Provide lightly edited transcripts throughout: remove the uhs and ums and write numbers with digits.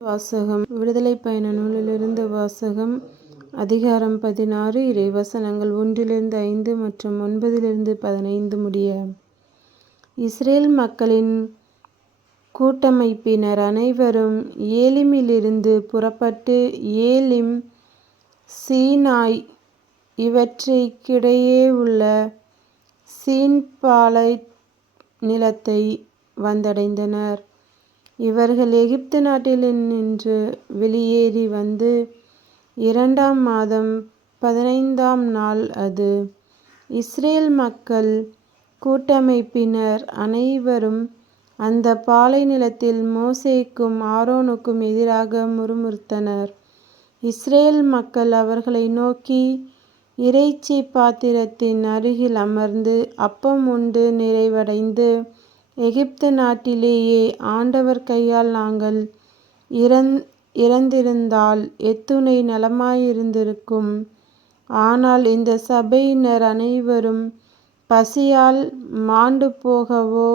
வாசகம். விடுதலை பயண நூலிலிருந்து வாசகம். அதிகாரம் 16 இறைவசனங்கள் 1-5 மற்றும் 9-15 முடிய. இஸ்ரேல் மக்களின் கூட்டமைப்பினர் அனைவரும் ஏலிமிலிருந்து புறப்பட்டு ஏலிம், சீனாய் இவற்றிற்கிடையே உள்ள சீன் பாலை நிலத்தை வந்தடைந்தனர். இவர்கள் எகிப்து நாட்டினின்று வெளியேறி வந்து 2ஆம் மாதம் 15ஆம் நாள் அது. இஸ்ரேல் மக்கள் கூட்டமைப்பினர் அனைவரும் அந்த பாலை நிலத்தில் மோசேக்கும் ஆரோனுக்கும் எதிராக முறுமுறுத்தனர். இஸ்ரேல் மக்கள் அவர்களை நோக்கி, இறைச்சி பாத்திரத்தின் அருகில் அமர்ந்து அப்பம் உண்டு நிறைவடைந்து, எகிப்து நாட்டிலேயே ஆண்டவர் கையால் நாங்கள் இறந்திருந்தால் எத்துணை நலமாயிருந்திருக்கும். ஆனால் இந்த சபையினர் அனைவரும் பசியால் மாண்டு போகவோ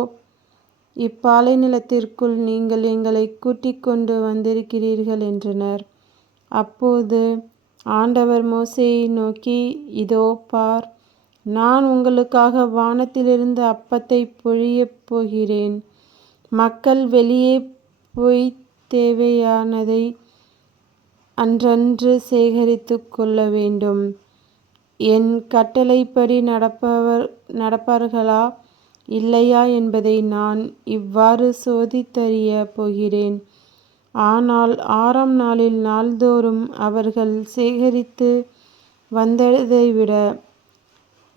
இப்பாலை நிலத்திற்குள் நீங்கள் எங்களை கூட்டிக் கொண்டு வந்திருக்கிறீர்கள் என்றனர். அப்போது ஆண்டவர் மோசேயை நோக்கி, இதோ பார், நான் உங்களுக்காக வானத்திலிருந்து அப்பத்தை பொழியப் போகிறேன். மக்கள் வெளியே போய்த் தேவையானதை அன்றன்று சேகரித்து கொள்ள வேண்டும். என் கட்டளைப்படி நடப்பார்களா இல்லையா என்பதை நான் இவ்வாறு சோதித்தறியப் போகிறேன். ஆனால் 6ஆம் நாளில் நாள்தோறும் அவர்கள் சேகரித்து வந்ததைவிட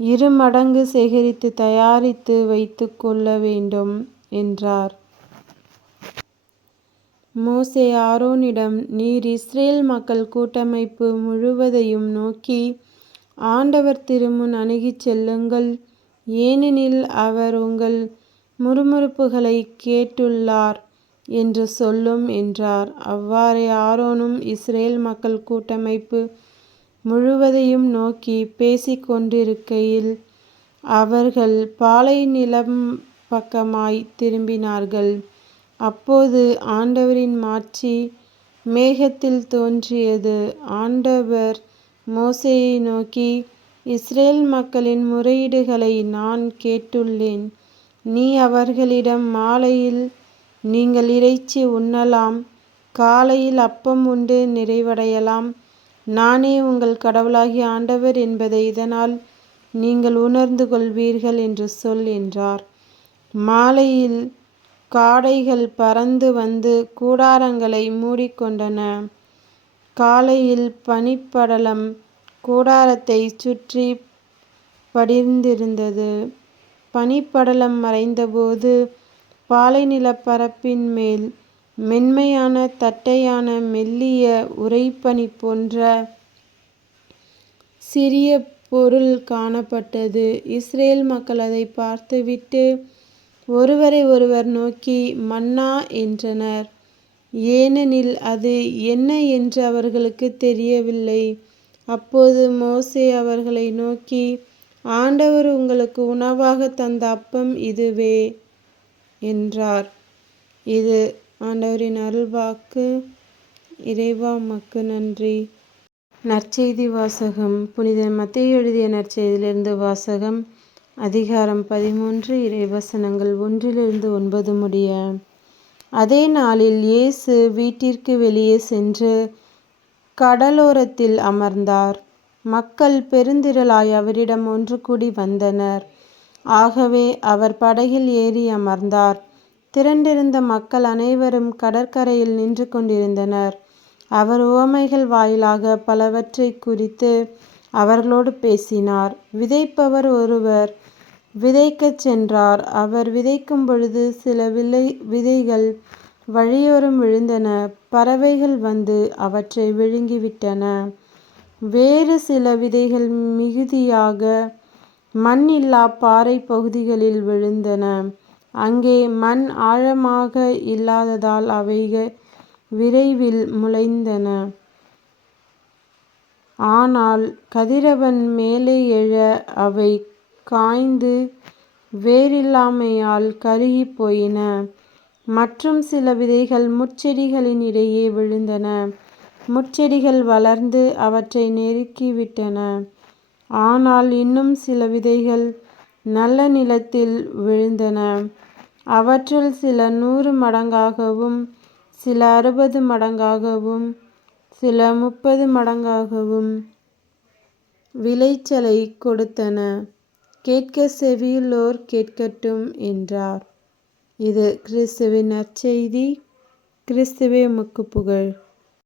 2 மடங்கு சேகரித்து தயாரித்து வைத்துக் கொள்ள வேண்டும் என்றார். மோசே ஆரோனிடம், நீர் இஸ்ரேல் மக்கள் கூட்டமைப்பு முழுவதையும் நோக்கி, ஆண்டவர் திருமுன் அணுகிச் செல்லுங்கள், ஏனெனில் அவர் உங்கள் முறுமுறுப்புகளைக் கேட்டுள்ளார் என்று சொல்லும் என்றார். அவ்வாறே ஆரோனும் இஸ்ரேல் மக்கள் கூட்டமைப்பு முழுவதையும் நோக்கி பேசிக் கொண்டிருக்கையில் அவர்கள் பாலை நிலம் பக்கமாய் திரும்பினார்கள். அப்போது ஆண்டவரின் மாட்சி மேகத்தில் தோன்றியது. ஆண்டவர் மோசேயை நோக்கி, இஸ்ரேல் மக்களின் முறையீடுகளை நான் கேட்டுள்ளேன். நீ அவர்களிடம், மாலையில் நீங்கள் இறைச்சி உண்ணலாம், காலையில் அப்பம் உண்டு நிறைவடையலாம், நானே உங்கள் கடவுளாகிய ஆண்டவர் என்பதை இதனால் நீங்கள் உணர்ந்து கொள்வீர்கள் என்று சொல் என்றார். மாலையில் காடைகள் பறந்து வந்து கூடாரங்களை மூடிக்கொண்டன. காலையில் பனிப்படலம் கூடாரத்தைச் சுற்றி படிந்திருந்தது. பனிப்படலம் மறைந்தபோது பாலை நிலப்பரப்பின் மேல் மென்மையான தட்டையான மெல்லிய உறைபனி போன்ற சிறிய பொருள் காணப்பட்டது. இஸ்ரேல் மக்கள் அதை பார்த்துவிட்டு ஒருவரை ஒருவர் நோக்கி மன்னா என்றனர். ஏனெனில் அது என்ன என்று அவர்களுக்கு தெரியவில்லை. அப்போது மோசே அவர்களை நோக்கி, ஆண்டவர் உங்களுக்கு உணவாக தந்த அப்பம் இதுவே என்றார். இது ஆண்டவரின் அருள்வாக்கு. இறைவா உமக்கு நன்றி. நற்செய்தி வாசகம். புனித மத்தேயு எழுதிய நற்செய்தியிலிருந்து வாசகம். அதிகாரம் 13 இறைவசனங்கள் 1-9 முடிய. அதே நாளில் இயேசு வீட்டிற்கு வெளியே சென்று கடலோரத்தில் அமர்ந்தார். மக்கள் பெருந்திரளாய் அவரிடம் ஒன்று கூடி வந்தனர். ஆகவே அவர் படகில் ஏறி அமர்ந்தார். திரண்டிருந்த மக்கள் அனைவரும் கடற்கரையில் நின்று கொண்டிருந்தனர். அவர் உவமைகள் வாயிலாக பலவற்றைக் குறித்து அவர்களோடு பேசினார். விதைப்பவர் ஒருவர் விதைக்கச் சென்றார். அவர் விதைக்கும் பொழுது சில விதைகள் வழியோரம் விழுந்தன. பறவைகள் வந்து அவற்றை விழுங்கிவிட்டன. வேறு சில விதைகள் மிகுதியாக மண் இல்லா பாறை பகுதிகளில் விழுந்தன. அங்கே மண் ஆழமாக இல்லாததால் அவை விரைவில் முளைத்தன. ஆனால் கதிரவன் மேலே எழ அவை காய்ந்து வேரில்லாமையால் கருகிப் போயின. மற்றும் சில விதைகள் முட்செடிகளின் இடையே விழுந்தன. முட்செடிகள் வளர்ந்து அவற்றை நெருக்கிவிட்டன. ஆனால் இன்னும் சில விதைகள் நல்ல நிலத்தில் விழுந்தன. அவற்றுள் சில 100 மடங்காகவும், சில 60 மடங்காகவும், சில 30 மடங்காகவும் விளைச்சலைக் கொடுத்தன. கேட்கச் செவியுள்ளோர் கேட்கட்டும் என்றார். இது கிறிஸ்துவின் நற்செய்தி. கிறிஸ்துவே உமக்கு புகழ்.